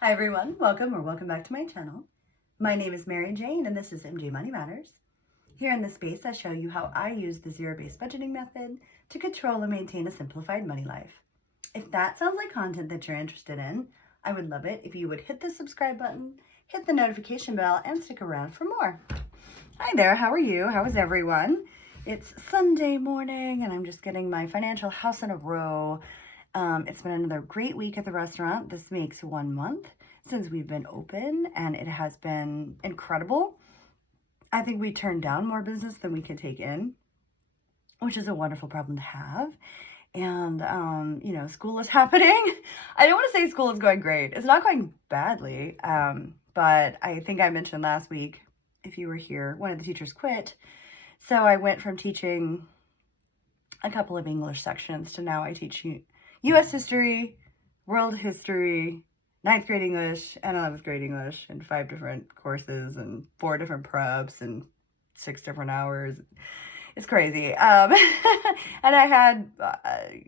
Hi everyone, welcome back to my channel. My name is Mary Jane and this is MJ Money Matters. Here in this space I show you how I use the zero-based budgeting method to control and maintain a simplified money life. If that sounds like content that you're interested in, I would love it if you would hit the subscribe button, hit the notification bell, and stick around for more. Hi there, how are you? How is everyone? It's Sunday morning and I'm just getting my financial house in a row. It's been another great week at the restaurant. This makes 1 month since we've been open and it has been incredible. I think we turned down more business than we could take in, which is a wonderful problem to have. And, school is happening. I don't want to say school is going great. It's not going badly. But I think I mentioned last week, if you were here, one of the teachers quit. So I went from teaching a couple of English sections to now I teach U.S. history, world history, 9th grade English, and 11th grade English in 5 different courses and 4 different preps and 6 different hours. It's crazy. And I had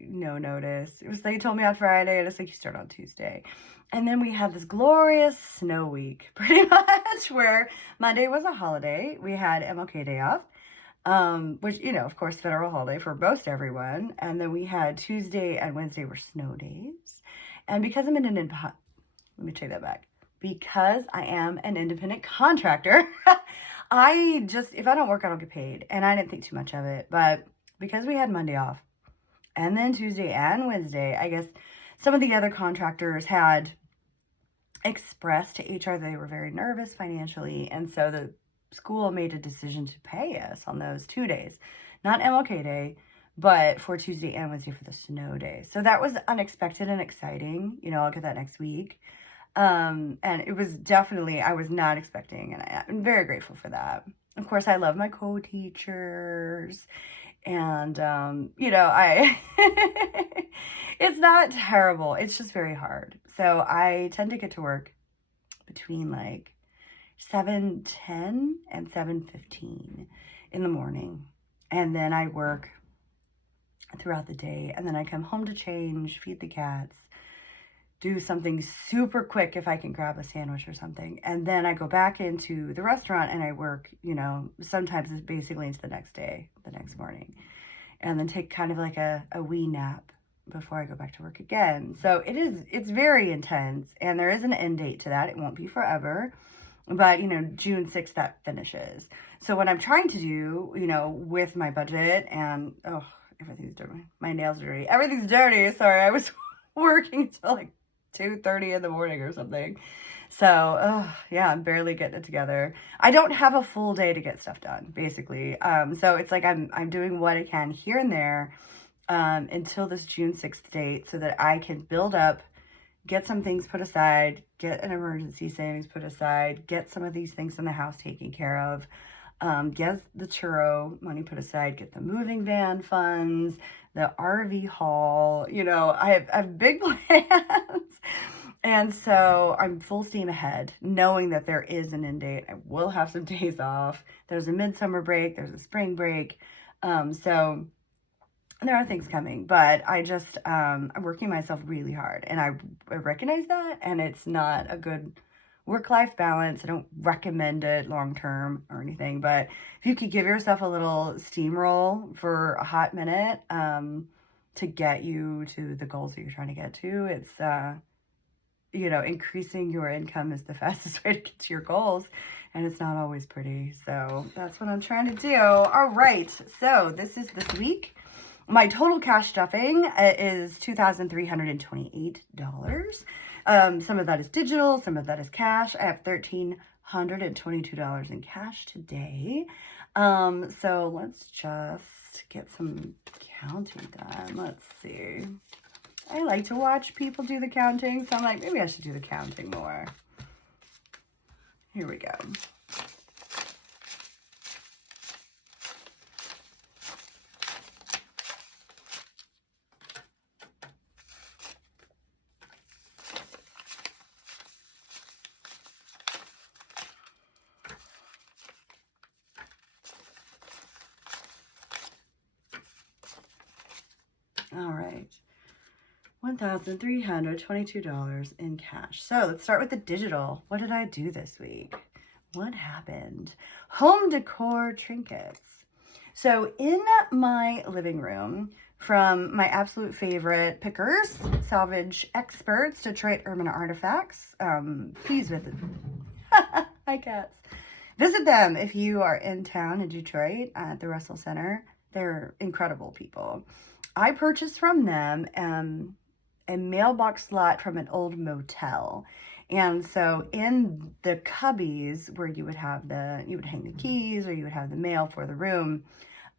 no notice. It was, they told me on Friday, and it's like, you start on Tuesday. And then we had this glorious snow week, pretty much, where Monday was a holiday. We had MLK Day off. Which, of course, federal holiday for most everyone. And then we had Tuesday and Wednesday were snow days. And because I'm let me take that back. Because I am an independent contractor, if I don't work, I don't get paid. And I didn't think too much of it. But because we had Monday off and then Tuesday and Wednesday, I guess some of the other contractors had expressed to HR they were very nervous financially. And so the school made a decision to pay us on those 2 days, not MLK Day, but for Tuesday and Wednesday for the snow day. So that was unexpected and exciting. I'll get that next week. And it was definitely, I was not expecting, and I'm very grateful for that. Of course, I love my co-teachers, and, it's not terrible. It's just very hard. So I tend to get to work between like 7:10 and 7:15 in the morning. And then I work throughout the day. And then I come home to change, feed the cats, do something super quick if I can grab a sandwich or something. And then I go back into the restaurant and I work, sometimes it's basically into the next day, the next morning. And then take kind of like a wee nap before I go back to work again. So it's very intense. And there is an end date to that. It won't be forever. But, June 6th, that finishes. So what I'm trying to do, with my budget and, everything's dirty. My nails are dirty. Everything's dirty. Sorry, I was working until like 2:30 in the morning or something. So, yeah, I'm barely getting it together. I don't have a full day to get stuff done, basically. So it's like I'm doing what I can here and there until this June 6th date so that I can build up, get some things put aside, get an emergency savings put aside, get some of these things in the house taken care of, get the churro money put aside, get the moving van funds, the RV haul. I have big plans. And so I'm full steam ahead, knowing that there is an end date. I will have some days off. There's a midsummer break. There's a spring break. So there are things coming, but I'm working myself really hard, and I recognize that, and it's not a good work-life balance. I don't recommend it long-term or anything, but if you could give yourself a little steamroll for a hot minute to get you to the goals that you're trying to get to, it's, increasing your income is the fastest way to get to your goals, and it's not always pretty. So that's what I'm trying to do. All right, so this week. My total cash stuffing is $2,328. Some of that is digital, some of that is cash. I have $1,322 in cash today. So let's just get some counting done. Let's see. I like to watch people do the counting, so I'm like, maybe I should do the counting more. Here we go. All right. $1,322 in cash. So let's start with the digital. What did I do this week? What happened? Home decor trinkets. So in my living room, from my absolute favorite pickers, salvage experts, Detroit Urban Artifacts, please visit. Hi, cats. Visit them if you are in town in Detroit at the Russell Center. They're incredible people. I purchased from them a mailbox slot from an old motel. And so in the cubbies where you would hang the keys or you would have the mail for the room,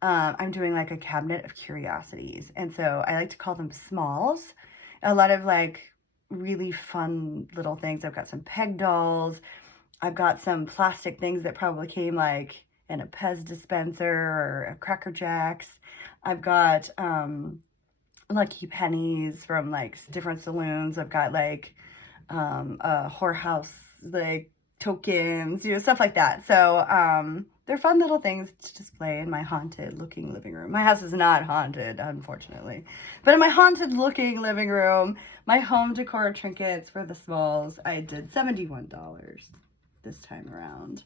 I'm doing like a cabinet of curiosities. And so I like to call them smalls. A lot of like really fun little things. I've got some peg dolls. I've got some plastic things that probably came like in a Pez dispenser or a Cracker Jacks. I've got lucky pennies from like different saloons. I've got like a whorehouse like tokens, stuff like that. So they're fun little things to display in my haunted looking living room. My house is not haunted, unfortunately, but in my haunted looking living room, my home decor trinkets for the smalls, I did $71 this time around.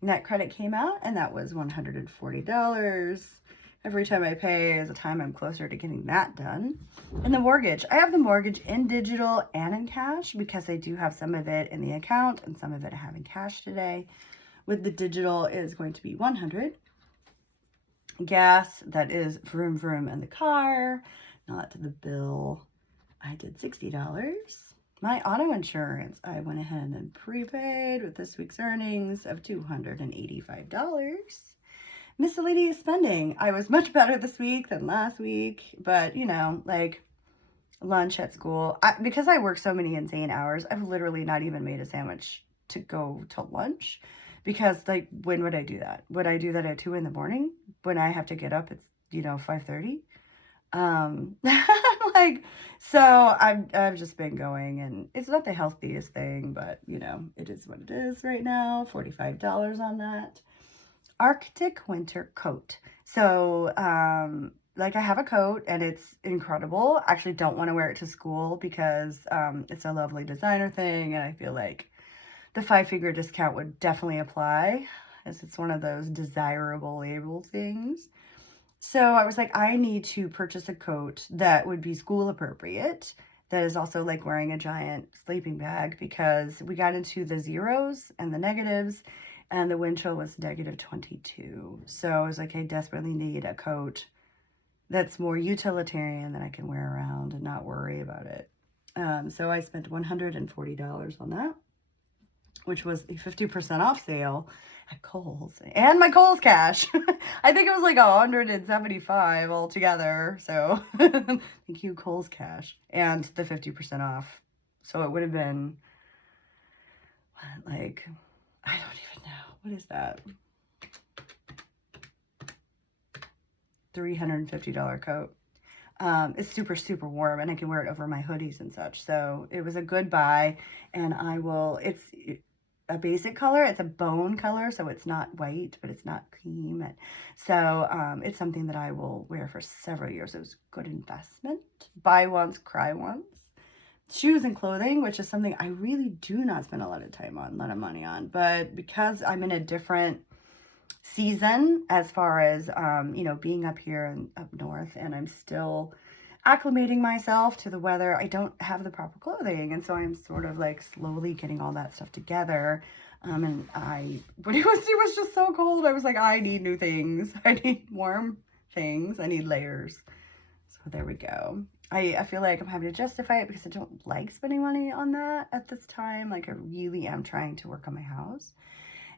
Net credit came out and that was $140. Every time I pay is a time I'm closer to getting that done. And the mortgage, I have the mortgage in digital and in cash because I do have some of it in the account and some of it I have in cash today. With the digital is going to be $100. Gas, that is vroom vroom in the car, not the bill. I did $60. My auto insurance, I went ahead and prepaid with this week's earnings of $285. Miscellaneous spending, I was much better this week than last week, but like lunch at school. Because I work so many insane hours, I've literally not even made a sandwich to go to lunch. Because like, when would I do that? Would I do that at 2 in the morning when I have to get up at 5:30? Like, so I've just been going, and it's not the healthiest thing, but it is what it is right now. $45 on that. Arctic winter coat. So like I have a coat and it's incredible. I actually don't want to wear it to school because it's a lovely designer thing, and I feel like the 5-figure discount would definitely apply, as it's one of those desirable label things. So I was like, I need to purchase a coat that would be school appropriate, that is also like wearing a giant sleeping bag, because we got into the zeros and the negatives, and the wind chill was -22. So I was like, I desperately need a coat that's more utilitarian that I can wear around and not worry about it. So I spent $140 on that, which was a 50% off sale at Kohl's, and my Kohl's cash. I think it was like $175 altogether. So thank you, Kohl's cash, and the 50% off. So it would have been like, I don't even know. What is that? $350 coat. It's super, super warm, and I can wear it over my hoodies and such. So it was a good buy, and it's a basic color. It's a bone color, so it's not white, but it's not cream. And so it's something that I will wear for several years. It was a good investment. Buy once, cry once. Shoes and clothing, which is something I really do not spend a lot of money on, but because I'm in a different season as far as being up here and up north, and I'm still acclimating myself to the weather, I don't have the proper clothing, and so I'm sort of like slowly getting all that stuff together. And when it was just so cold, I was like, I need new things. I need warm things. I need layers. So there we go. I feel like I'm having to justify it because I don't like spending money on that at this time. Like, I really am trying to work on my house.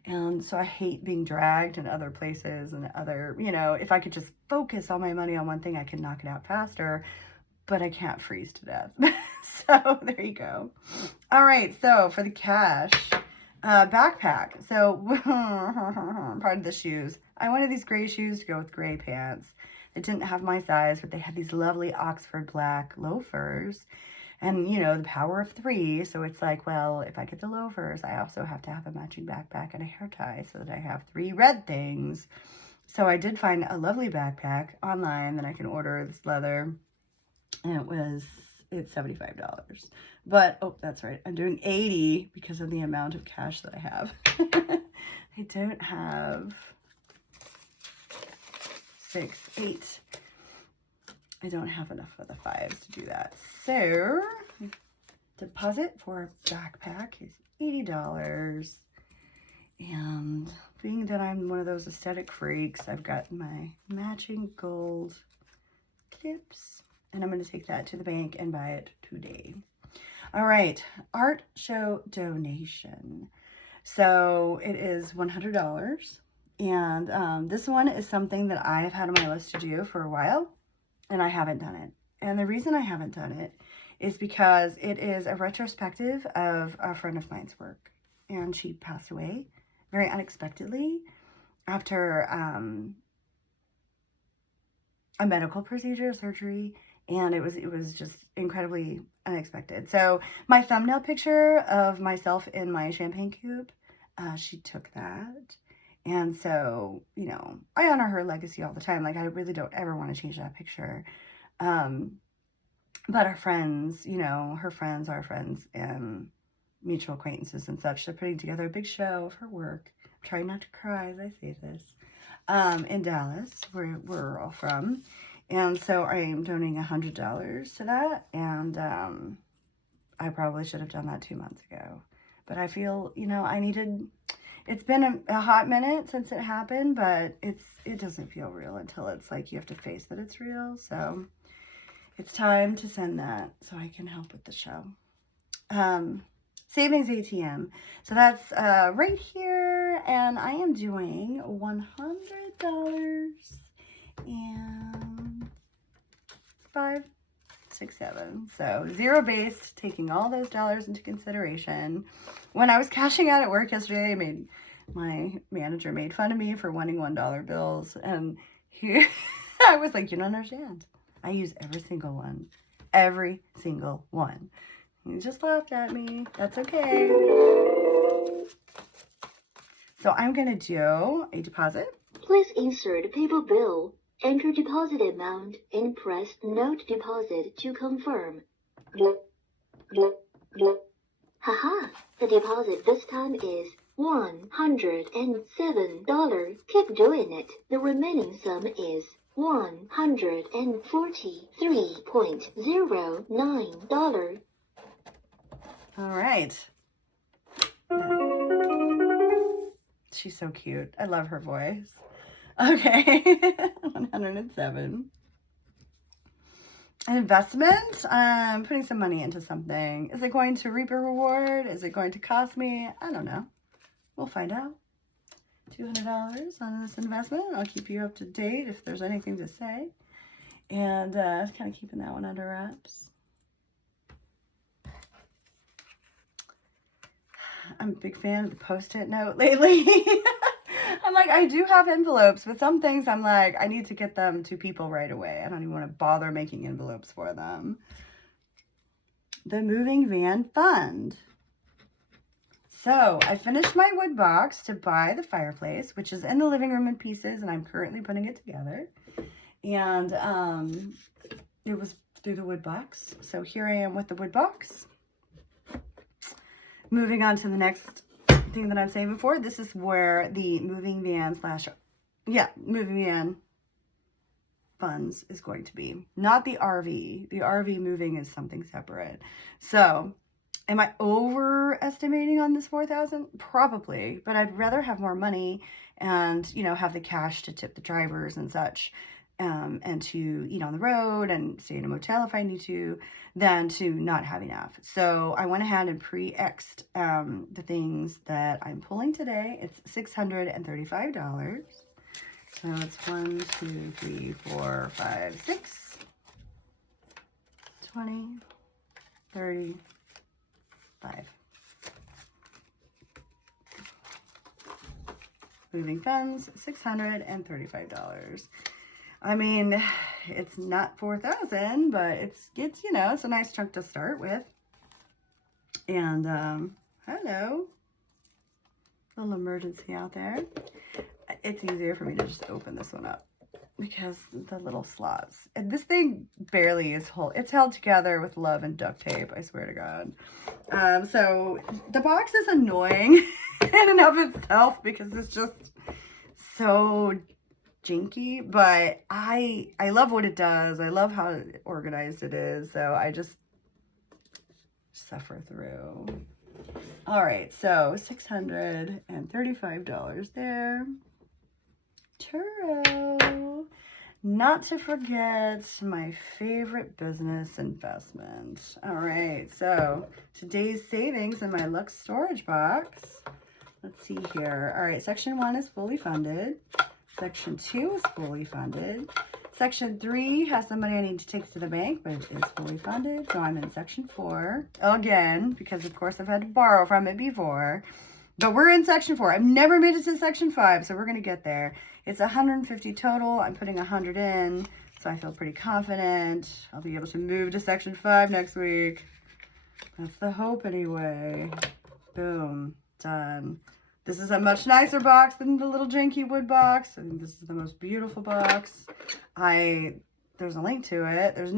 And so I hate being dragged in other places and other, if I could just focus all my money on one thing, I can knock it out faster, but I can't freeze to death. So there you go. All right. So for the cash, backpack. So part of the shoes. I wanted these gray shoes to go with gray pants. They didn't have my size, but they had these lovely Oxford black loafers. And, the power of 3. So it's like, well, if I get the loafers, I also have to have a matching backpack and a hair tie so that I have 3 red things. So I did find a lovely backpack online that I can order, this leather. And it was it's $75. But, oh, that's right. I'm doing 80 because of the amount of cash that I have. I don't have 6, 8. I don't have enough of the 5s to do that. So, deposit for a backpack is $80. And being that I'm one of those aesthetic freaks, I've got my matching gold clips. And I'm going to take that to the bank and buy it today. All right, art show donation. So it is $100. And this one is something that I have had on my list to do for a while, and I haven't done it. And the reason I haven't done it is because it is a retrospective of a friend of mine's work. And she passed away very unexpectedly after a medical procedure, surgery, and it was just incredibly unexpected. So my thumbnail picture of myself in my champagne coupe, she took that. And so, you know, I honor her legacy all the time. Like, I really don't ever want to change that picture. But our friends, you know, her friends, our friends, and mutual acquaintances and such, they're putting together a big show of her work. I'm trying not to cry as I say this. In Dallas, where we're all from. And so I am donating $100 to that. And I probably should have done that 2 months ago. But I feel, you know, it's been a hot minute since it happened, but it doesn't feel real until it's like you have to face that it's real. So it's time to send that so I can help with the show. Savings ATM. So that's right here, and I am doing $100 and 5, 6, 7. So zero-based, taking all those dollars into consideration. When I was cashing out at work yesterday, my manager made fun of me for wanting $1 bills, and I was like, you don't understand. I use every single one. Every single one. He just laughed at me. That's okay. So I'm going to do a deposit. Please insert a paper bill, enter deposit amount, and press Note Deposit to confirm. Haha, the deposit this time is $107. Keep doing it. The remaining sum is $143.09. All right. She's so cute. I love her voice. Okay. 107. An investment. I'm putting some money into something. Is it going to reap a reward? Is it going to cost me? I don't know. We'll find out. $200 on this investment. I'll keep you up to date if there's anything to say. And kind of keeping that one under wraps. I'm a big fan of the Post-it note lately. I'm like, I do have envelopes, but some things I'm like, I need to get them to people right away. I don't even want to bother making envelopes for them. The Moving Van Fund. So I finished my wood box to buy the fireplace, which is in the living room in pieces, and I'm currently putting it together. And it was through the wood box. So here I am with the wood box. Moving on to the next thing that I'm saving for. This is where the moving van funds is going to be. Not the RV. The RV moving is something separate. So, am I overestimating on this $4,000? Probably, but I'd rather have more money and, you know, have the cash to tip the drivers and such. And to eat on the road and stay in a motel if I need to, than to not have enough. So I went ahead and pre-X'd the things that I'm pulling today. It's $635. So it's 1, 2, 3, 4, 5, 6, 20, 30, 5. Moving funds, $635. I mean, it's not $4,000, but it's you know, it's a nice chunk to start with. And hello, little emergency out there. It's easier for me to just open this one up because the little slots. And this thing barely is it's held together with love and duct tape, I swear to God. So the box is annoying in and of itself because it's just so jinky, but I love what it does. I love how organized it is, so I just suffer through. All right, so $635 there. Churro. Not to forget my favorite business investment. All right, so today's savings in my Lux storage box. Let's see here. All right, section 1 is fully funded. Section 2 is fully funded. Section 3 has some money I need to take to the bank, but it is fully funded. So I'm in section 4 again, because of course I've had to borrow from it before. But we're in section 4. I've never made it to section 5, so we're going to get there. It's 150 total. I'm putting 100 in, so I feel pretty confident. I'll be able to move to section 5 next week. That's the hope anyway. Boom. Done. This is a much nicer box than the little janky wood box. I think this is the most beautiful box. There's a link to it. It's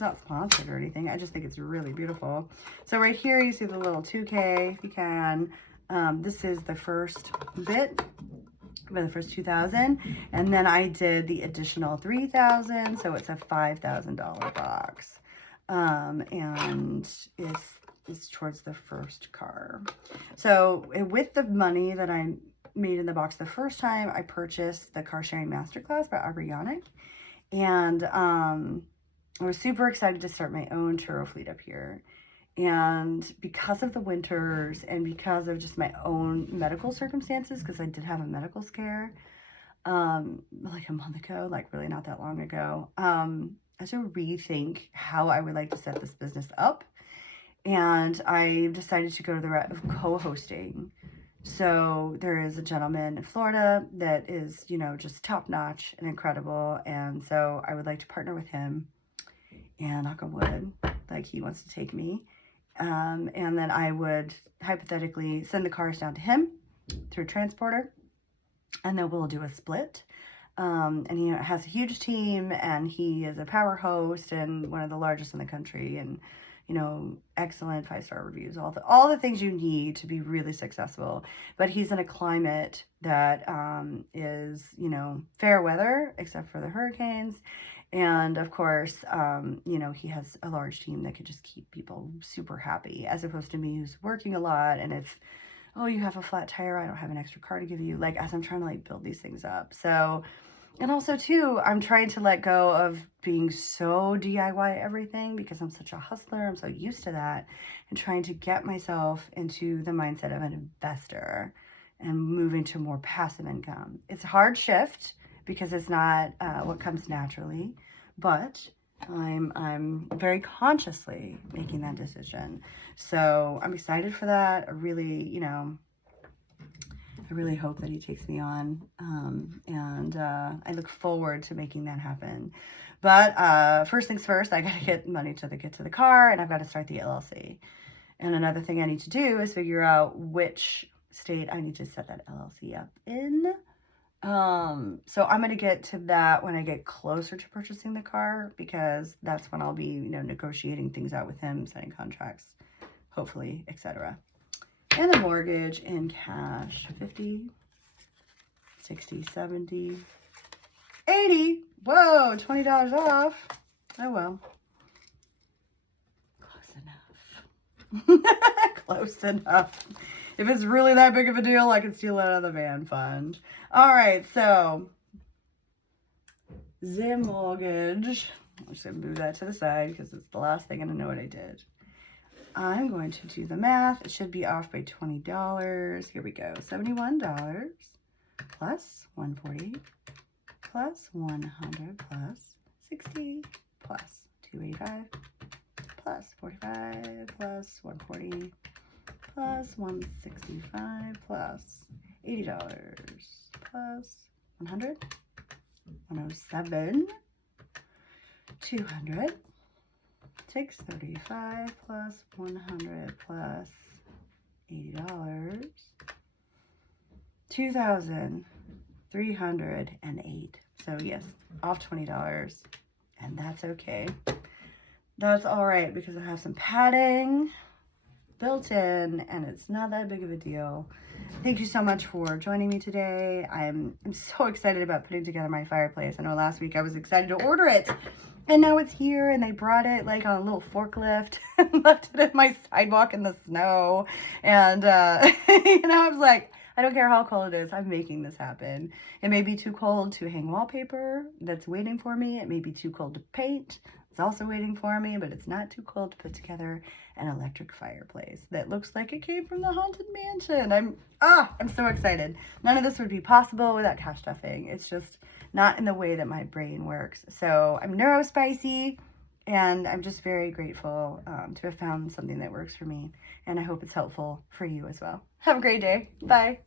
not sponsored or anything. I just think it's really beautiful. So right here, you see the little 2K, if you can. This is the first bit for the first 2,000. And then I did the additional 3,000. So it's a $5,000 box. And it's towards the first car. So with the money that I made in the box the first time, I purchased the Car Sharing Masterclass by Aubrionic. And I was super excited to start my own churro fleet up here. And because of the winters and because of just my own medical circumstances, because I did have a medical scare like a month ago, like really not that long ago, I had to rethink how I would like to set this business up. And I decided to go to the route of co-hosting. So there is a gentleman in Florida that is, just top-notch and incredible. And so I would like to partner with him, and knock on wood, like he wants to take me. And then I would hypothetically send the cars down to him through transporter, and then we'll do a split. And he has a huge team, and he is a power host and one of the largest in the country, and excellent 5-star reviews, all the things you need to be really successful. But he's in a climate that is, fair weather, except for the hurricanes. And of course, he has a large team that could just keep people super happy, as opposed to me who's working a lot. And if, you have a flat tire, I don't have an extra car to give you, as I'm trying to build these things up. So, and also too, I'm trying to let go of being so DIY everything, because I'm such a hustler. I'm so used to that, and trying to get myself into the mindset of an investor and moving to more passive income. It's a hard shift because it's not what comes naturally, but I'm very consciously making that decision. So I'm excited for that. I really hope that he takes me on, and I look forward to making that happen. But first things first, I gotta get money to get to the car, and I've got to start the LLC. And another thing I need to do is figure out which state I need to set that LLC up in. So I'm going to get to that when I get closer to purchasing the car, because that's when I'll be, negotiating things out with him, signing contracts, hopefully, etc. And the mortgage in cash, 50, 60, 70, 80. Whoa, $20 off. Oh, well. Close enough. Close enough. If it's really that big of a deal, I can steal it out of the van fund. All right, so the mortgage. I'm just going to move that to the side because it's the last thing, and I know what I did. I'm going to do the math. It should be off by $20. Here we go. $71 plus 140 plus 100 plus 60 plus 285 plus 45 plus 140 plus 165 plus $80 plus 100, 107, 200, 635 plus 100 plus $80, 2,308. So yes, off $20, and that's okay. That's all right because I have some padding built in and it's not that big of a deal. Thank you so much for joining me today. I'm so excited about putting together my fireplace. I know last week I was excited to order it and now it's here and they brought it like on a little forklift and left it at my sidewalk in the snow. And, you know, I was like, I don't care how cold it is, I'm making this happen. It may be too cold to hang wallpaper, that's waiting for me. It may be too cold to paint, it's also waiting for me, but it's not too cold to put together an electric fireplace that looks like it came from the Haunted Mansion. I'm so excited. None of this would be possible without cash stuffing. It's just not in the way that my brain works. So I'm neurospicy, and I'm just very grateful to have found something that works for me. And I hope it's helpful for you as well. Have a great day. Bye.